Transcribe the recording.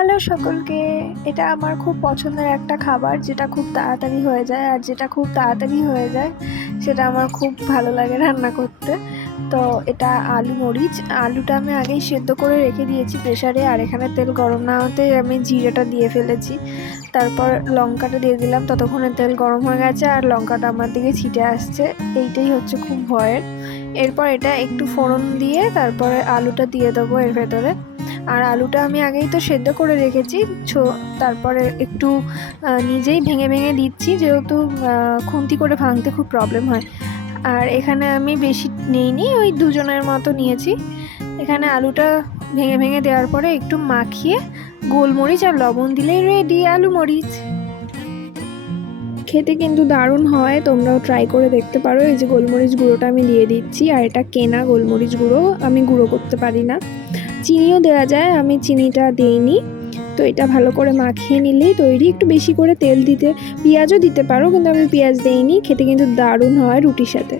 Hello সকলকে। এটা আমার খুব পছন্দের একটা খাবার যেটা খুব তাড়াতাড়ি হয়ে যায় আর যেটা খুব তাড়াতাড়ি হয়ে যায় সেটা আমার খুব ভালো লাগে রান্না করতে। তো এটা আলু মরিচ। আলুটা আমি আগেই সেদ্ধ করে রেখে দিয়েছি প্রেশারে আর এখানে তেল গরম না হতে আমি জিরেটা দিয়ে ফেলেছি। তারপর লঙ্কাটা দিয়ে দিলাম। ততক্ষণে তেল গরম হয়ে গেছে আর লঙ্কাটা আমার দিকে ছিটে আসছে। এইটাই হচ্ছে খুব ভয়ের। এরপর এটা একটু ফোড়ন দিয়ে তারপরে আলুটা দিয়ে দেবো এর ভেতরে। আর আলুটা আমি আগেই তো সেদ্ধ করে রেখেছি তারপরে একটু নিজেই ভেঙে ভেঙে দিচ্ছি যেহেতু খুন্তি করে ভাঙতে খুব প্রবলেম হয়। আর এখানে আমি বেশি নিইনি, ওই দুজনের মতো নিয়েছি। এখানে আলুটা ভেঙে ভেঙে দেওয়ার পরে একটু মাখিয়ে গোলমরিচ আর লবণ দিলেই রেডি আলু মরিচ। খেতে কিন্তু দারুণ হয়। তোমরাও ট্রাই করে দেখতে পারো। এই যে গোলমরিচ গুঁড়োটা আমি দিয়ে দিচ্ছি, আর এটা কেনা গোলমরিচ গুঁড়ো আমি গুঁড়ো করতে পারি না। চিনিও দেওয়া যায়, আমি চিনিটা দিইনি। তো এটা ভালো করে মাখিয়ে নিলেই তৈরি। একটু বেশি করে তেল দিতে, পেঁয়াজও দিতে পারো, কিন্তু আমি পেঁয়াজ দিইনি। খেতে কিন্তু দারুণ হয় রুটির সাথে।